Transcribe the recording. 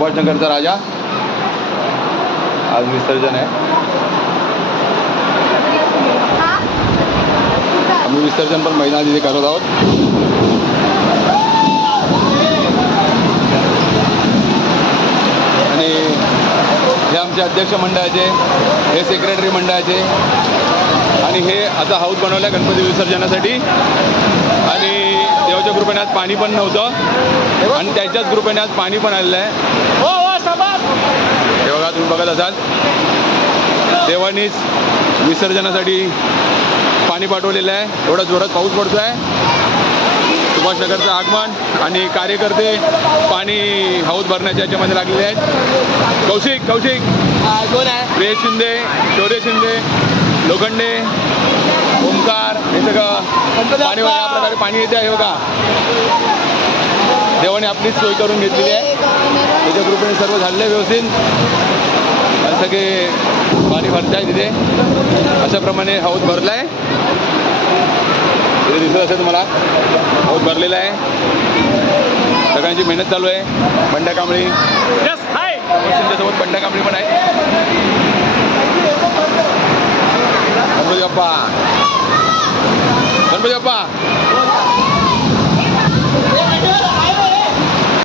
सुभाषनगरचा राजा आज विसर्जन आहे. आम्ही विसर्जन पण मैदानात इथे करत आहोत. आणि हे आमचे अध्यक्ष मंडळाचे, हे सेक्रेटरी मंडळाचे, आणि हे आता हाऊस बनवला आहे गणपती विसर्जनासाठी. आणि देवाच्या कृपेने आज पाणी पण नव्हतं आणि त्याच्याच कृपेने आज पाणी पण आलेलं आहे. हे बघा, तुम्ही बघत असाल, देवानीच विसर्जनासाठी पाणी पाठवलेलं आहे. एवढा जोरात पाऊस पडतो आहे. सुभाषनगरचं आगमन आणि कार्यकर्ते पाणी हाऊस भरण्याच्या याच्यामध्ये लागलेले आहेत. कौशिक कोण आहे? प्रियेश शिंदे, शौर्य शिंदे, लोखंडे, ओमकार, हे सगळं पाणी या प्रकारे पाणी येते आहे. बघा, देवाने आपलीच सोय करून घेतलेली आहे. त्याच्या कृपेने सर्व झालेलं आहे व्यवस्थित. सगळे पाणी भरत आहे तिथे. अशाप्रमाणे हाऊस भरला आहे. तिथे दिसत असेल तुम्हाला हाऊस भरलेला आहे. सगळ्यांची मेहनत चालू आहे. बंड्या कांबळी, शिंदेसोबत बंड्या कांबळी पण आहे. गणपती बाप्पा, गणपती बाप्पा.